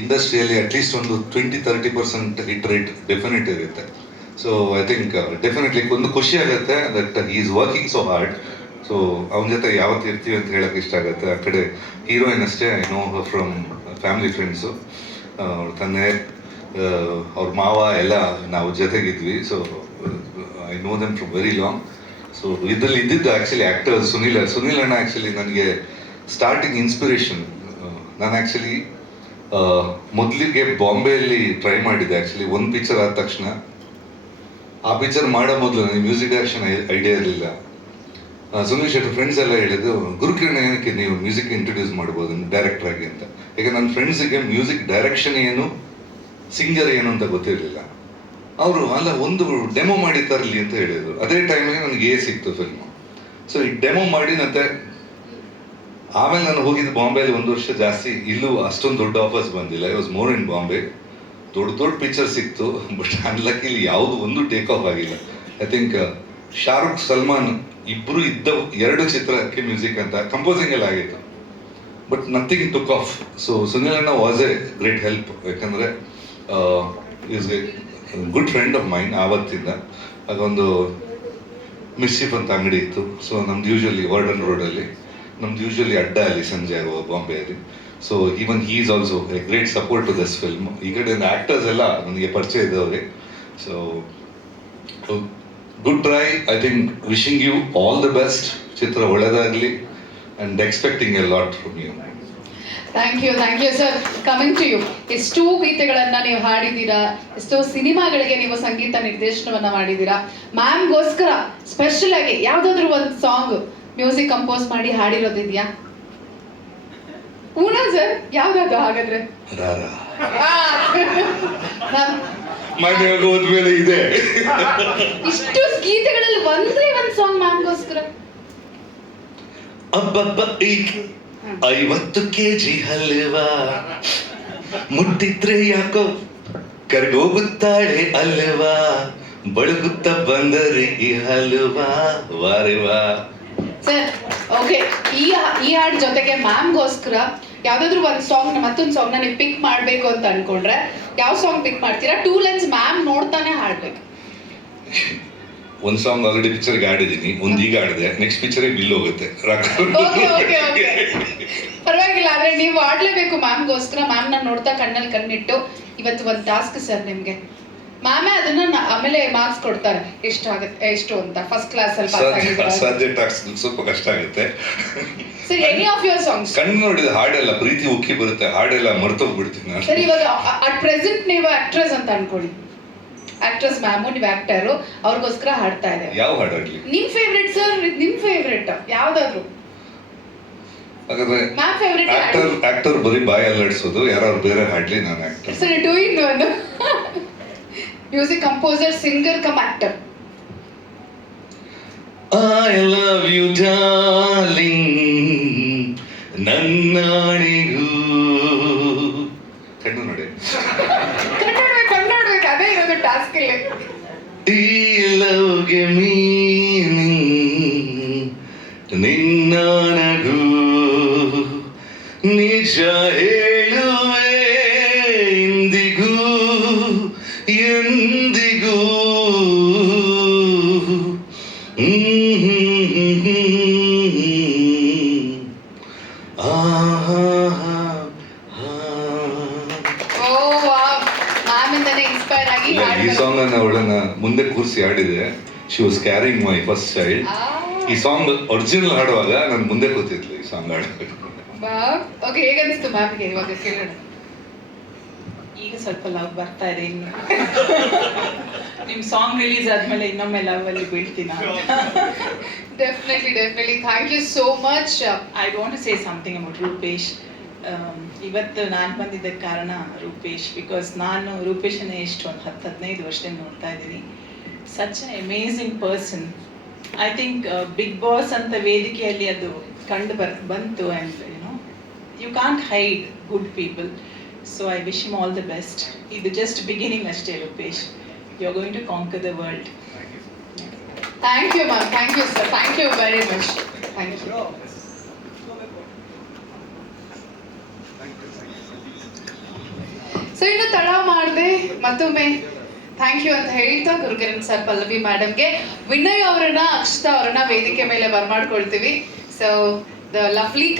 ಇಂಡಸ್ಟ್ರಿಯಲ್ಲಿ ಅಟ್ಲೀಸ್ಟ್ ಒಂದು twenty thirty percent hit rate definite ಇರುತ್ತೆ. ಸೊ ಐ ಥಿಂಕ್ ಡೆಫಿನೆಟ್ಲಿ ಒಂದು ಖುಷಿ ಆಗುತ್ತೆ that is working so hard so ಅವನ ಜೊತೆ ಯಾವತ್ತು ಇರ್ತೀವಿ ಅಂತ ಹೇಳಕ್ಕೆ ಇಷ್ಟ ಆಗುತ್ತೆ. ಆ ಕಡೆ ಹೀರೋಯಿನ್ ಅಷ್ಟೇ I know from family friends ಅವ್ರ ತಂದೆ ಅವ್ರ ಮಾವ ಎಲ್ಲ ನಾವು ಜೊತೆಗಿದ್ವಿ. So I know them from very long so ಇದರಲ್ಲಿ ಇದ್ದಿದ್ದು ಆ್ಯಕ್ಚುಲಿ ಆ್ಯಕ್ಟರ್ ಸುನಿಲ್, ಸುನೀಲ್ ಅಣ್ಣ ಆ್ಯಕ್ಚುಲಿ ನನಗೆ ಸ್ಟಾರ್ಟಿಂಗ್ ಇನ್ಸ್ಪಿರೇಷನ್ ನಾನು ಆ್ಯಕ್ಚುಲಿ ಮೊದಲಿಗೆ ಬಾಂಬೆಯಲ್ಲಿ ಟ್ರೈ ಮಾಡಿದ್ದೆ. ಆ್ಯಕ್ಚುಲಿ ಒಂದು ಪಿಕ್ಚರ್ ಆದ ತಕ್ಷಣ. ಆ ಪಿಕ್ಚರ್ ಮಾಡೋ ಮೊದಲು ನನಗೆ ಮ್ಯೂಸಿಕ್ ಡೈರೆಕ್ಷನ್ ಐಡಿಯಾ ಇರಲಿಲ್ಲ. ಸುನೀಲ್ ಶೆಟ್ಟಿ ಫ್ರೆಂಡ್ಸ್ ಎಲ್ಲ ಹೇಳಿದ್ದು ಗುರುಕಿರಣ ಏನಕ್ಕೆ ನೀವು ಮ್ಯೂಸಿಕ್ ಇಂಟ್ರೊಡ್ಯೂಸ್ ಮಾಡ್ಬೋದು ಡೈರೆಕ್ಟರ್ ಆಗಿ ಅಂತ? ಈಗ ನನ್ನ ಫ್ರೆಂಡ್ಸಿಗೆ ಮ್ಯೂಸಿಕ್ ಡೈರೆಕ್ಷನ್ ಏನು ಸಿಂಗರ್ ಏನು ಅಂತ ಗೊತ್ತಿರಲಿಲ್ಲ. ಅವರು, ಅಲ್ಲ, ಒಂದು ಡೆಮೋ ಮಾಡಿ ತರಲಿ ಅಂತ ಹೇಳಿದರು. ಅದೇ ಟೈಮಿಗೆ ನನಗೆ ಎ ಸಿಕ್ತು ಫಿಲ್ಮು ಸೊ ಈ ಡೆಮೋ ಮಾಡಿ ಮತ್ತೆ ಆಮೇಲೆ ನಾನು ಹೋಗಿದ್ದು ಬಾಂಬೆಲಿ ಒಂದು ವರ್ಷ ಜಾಸ್ತಿ. ಇಲ್ಲೂ ಅಷ್ಟೊಂದು ದೊಡ್ಡ ಆಫರ್ಸ್ ಬಂದಿಲ್ಲ. I was more in Bombay ದೊಡ್ಡ ದೊಡ್ಡ ಪಿಕ್ಚರ್ ಸಿಕ್ತು ಬಟ್ ಅನ್ಲಕ್ಕಿಲಿ ಯಾವುದು ಒಂದು ಟೇಕ್ ಆಫ್ ಆಗಿಲ್ಲ. ಐ ಥಿಂಕ್ ಶಾರುಖ್, ಸಲ್ಮಾನ್ ಇಬ್ಬರು ಇದ್ದ ಎರಡು ಚಿತ್ರಕ್ಕೆ ಮ್ಯೂಸಿಕ್ ಅಂತ ಕಂಪೋಸಿಂಗ್ ಎಲ್ಲ ಆಗಿತ್ತು. But nothing took off so Sunil ಅಣ್ಣ ವಾಸ್ ಎ ಗ್ರೇಟ್ ಹೆಲ್ಪ್ ಯಾಕಂದರೆ is a good friend of mine ಆವತ್ತಿಂದ. ಅದೊಂದು ಮಿಸ್ಚಿಫ್ ಅಂತ ಅಂಗಡಿ ಇತ್ತು. ಸೊ ನಮ್ದು ಯೂಶ್ವಲಿ ವರ್ಡನ್ ರೋಡಲ್ಲಿ ನಮ್ದು ಯೂಶಲಿ ಅಡ್ಡ ಅಲ್ಲಿ ಸಂಜೆ ಆಗುವ ಬಾಂಬೆಯಲ್ಲಿ. So even he is also a great support to this film ಈ ಕಡೆ ಆ್ಯಕ್ಟರ್ಸ್ ಎಲ್ಲ ನನಗೆ ಪರಿಚಯ ಇದ್ದವ್ರೆ. So good try I think wishing you all the best ಚಿತ್ರ ಒಳ್ಳೆಯದಾಗಲಿ and expecting a lot from you thank you thank you sir coming to you ಎಷ್ಟೋ ಗೀತೆಗಳನ್ನ ನೀವು ಹಾಡಿದ್ದೀರಾ, ಎಷ್ಟೋ ಸಿನಿಮಾಗಳಿಗೆ ನೀವು ಸಂಗೀತ ನಿರ್ದೇಶನವನ್ನ ಮಾಡಿದ್ದೀರಾ. ಮ್ಯಾಮ್ಗೋಸ್ಕರ ಸ್ಪೆಷಲ್ ಆಗಿ ಯಾವ್ದಾದ್ರು ಒಂದು ಸಾಂಗ್ ಮ್ಯೂಸಿಕ್ ಕಂಪೋಸ್ ಮಾಡಿ ಹಾಡಿರೋದಿದ್ಯಾ ಪೂನಾ ಸರ್? ಯಾವ್ದಾದ್ರು ಹಾಗಾದ್ರೆ? ಹೋದ್ಮೇಲೆ ಇದೆ. ಇಷ್ಟು ಗೀತೆಗಳಲ್ಲಿ ಒಂದೇ ಒಂದ್ ಸಾಂಗ್ ಮ್ಯಾಮ್ಗೋಸ್ಕರ ಅಬ್ಬಬ್ಬ ಈಗ ಐವತ್ತು ಕೆಜಿ ಹಲ್ವಾ. ಮುಟ್ಟಿದ್ರೆ ಯಾಕೋ ಕರ್ಗೋಗುತ್ತಾಳೆ ಅಲ್ವಾ? ಬಳಗುತ್ತ ಬಂದರೆ ಈ ಹಲ್ವಾ. ವಾರೆವಾ ಸರ್ ಓಕೆ ಈ ಈ ಹಾಡ್ ಜೊತೆಗೆ ಮ್ಯಾಮ್ಗೋಸ್ಕರ ಯಾವ್ದಾದ್ರು ಒಂದು ಸಾಂಗ್ ಮತ್ತೊಂದು ಸಾಂಗ್ ನೀವು ಪಿಕ್ ಮಾಡ್ಬೇಕು ಅಂತ ಅನ್ಕೊಂಡ್ರೆ ಯಾವ ಸಾಂಗ್ ಪಿಕ್ ಮಾಡ್ತೀರಾ? ಟೂ ಲೆನ್ಸ್ ಮ್ಯಾಮ್ ನೋಡ್ತಾನೆ ಹಾಡ್ಬೇಕು. ಒಂದ್ ಸಾಂಗ್ ಆಲ್ರೆಡಿ ಪಿಕ್ಚರ್ಗೆ ಆಡಿದ್ದೀನಿ ಒಂದ್ ಈಗ ಆಡಿದೆ ನೆಕ್ಸ್ಟ್ ಪಿಕ್ಚರ್ಗೆ ಬಿಲ್ ಹೋಗುತ್ತೆ. ಓಕೆ ಓಕೆ ಓಕೆ ಪರವಾಗಿಲ್ಲ ಆದ್ರೆ ನೀವು ಆಡ್ಲೇಬೇಕು ಮ್ಯಾಮ್ಗೋಸ್ಕರ. ಮ್ಯಾಮ್ನ ನೋಡ್ತಾ ಕಣ್ಣಲ್ಲಿ ಕಣ್ಣಿಟ್ಟು ಇವತ್ತು ಒಂದು ಟಾಸ್ಕ್ ಸರ್ ನಿಮ್ಗೆ. ಮ್ಯಾಮೇ ಅದನ್ನ ಆಮೇಲೆ ಮಾರ್ಕ್ಸ್ ಕೊಡ್ತಾರೆ. ಎಷ್ಟು ಆಗುತ್ತೆ ಎಷ್ಟು ಅಂತ. ಫಸ್ಟ್ ಕ್ಲಾಸ್ ಅಲ್ಲಿ ಪಾಸ್ ಆಗಿದ್ದೀರಾ ಸಬ್ಜೆಕ್ಟ್ ಟಾಕ್ಸ್ ಸ್ವಲ್ಪ ಕಷ್ಟ ಆಗುತ್ತೆ. Sir any of your songs ಕಣ್ಣು ನೋಡಿದ ಹಾಡೆಲ್ಲ ಪ್ರೀತಿ ಉಕ್ಕಿ ಬರುತ್ತೆ ಹಾಡೆಲ್ಲ ಮರ್ತೋಗ್ಬಿಡ್ತೀನಿ ನಾನು. ಸರ್ ಇವಾಗ ಅಟ್ ಪ್ರೆಸೆಂಟ್ ನೀವು ಆಕ್ಟ್ರೆಸ್ ಅಂತ ಅನ್ಕೊಳ್ಳಿ. ಆಕ್ಟ್ರೆಸ್ ಮ್ಯಾಮು ನೀವು ಆಕ್ಟರು ಅವ್ರಿಗೋಸ್ಕರ ಹಾಡ್ತಾ ಇದೆ ಯಾವ ಹಾಡಾಡ್ಲಿ ನಿಮ್ ಫೇವ್ರೆಟ್ ಸರ್ ನಿಮ್ ಫೇವ್ರೆಟ್ ಯಾವ್ದಾದ್ರು? ಹಾಗಾದ್ರೆ ಫೇವ್ರೆಟ್ ಆಕ್ಟರ್ ಆಕ್ಟರ್ ಬರೀ ಬಾಯಿ ಅಲ್ಲಾಡಿಸೋದು ಯಾರು ಬೇರೆ ಹಾಡ್ಲಿ ನಾನು actor sir doing in one music composer singer cum actor I love you darling ನನ್ನಾಣಿಗೂ ಕಣ್ಣು ನೋಡಿ ಕನ್ನಡ ಕನ್ನಡ ಅದೇ ಇರೋದು ಟಾಸ್ಕ್ ಇಲ್ಲಿ ಈ ಲವ್ಗೆ ಮೀನಿಂಗ್ ಈ ಸಾಂಗ್ ಅನ್ನ ಅವಳನ್ನ ಮುಂದೆ ಕೂರಿಸಿ ಹಾಡಿದೆ. She was carrying my first child ಈ ಸಾಂಗ್ ಒರಿಜಿನಲ್ ಹಾಡುವಾಗ ನಾನು ಮುಂದೆ ಕೂತಿದ್ಲು ಈ ಸಾಂಗ್ ಹಾಡಬೇಕು ಓಕೆ ಹೇಗನ್ನಿಸ್ತು ಮ್ಯಾಮ್ಗೆ ಇವಾಗ ಕೇಳೋಣ? ಈಗ ಸ್ವಲ್ಪ ಲವ್ ಬರ್ತಾ ಇದೆ ಇನ್ನು. ನಿಮ್ ಸಾಂಗ್ ರಿಲೀಸ್ ಆದ್ಮೇಲೆ ಇನ್ನೊಮ್ಮೆ ಲವ್ ಅಲ್ಲಿ ಬೀಳ್ತೀನ definitely definitely thank you so much I want say something about Rupesh Um, ಇವತ್ತು ನಾನು ಬಂದಿದ್ದಕ್ಕೆ ಕಾರಣ ರೂಪೇಶ್ ಬಿಕಾಸ್ ನಾನು ರೂಪೇಶನ್ನೇ ಎಷ್ಟು ಒಂದು ಹತ್ತು ಹದಿನೈದು ವರ್ಷದಿಂದ ನೋಡ್ತಾ ಇದ್ದೀನಿ. Such an amazing person I think Bigg Boss ಅಂತ ವೇದಿಕೆಯಲ್ಲಿ ಅದು ಕಂಡು ಬರ್ ಬಂತು and you know you can't hide good people so I wish him all the best ಇದು ಜಸ್ಟ್ ಬಿಗಿನಿಂಗ್ ಅಷ್ಟೇ Rupesh you are going to conquer the world thank you ma'am thank you sir thank you very much thank you ಅಲ್ಲದೆ ಮತ್ತೊಮ್ಮೆ thank you ಅಂತ ಹೇಳ್ತಾ Gurukiran sir Pallavi ಮೇಡಮ್ಗೆ ವಿನಯ್ ಅವರನ್ನ, ಅಕ್ಷತಾ ಅವರನ್ನ ವೇದಿಕೆ ಮೇಲೆ ಬರ್ಮಾಡ್ಕೊಳ್ತೀವಿ. So the lovely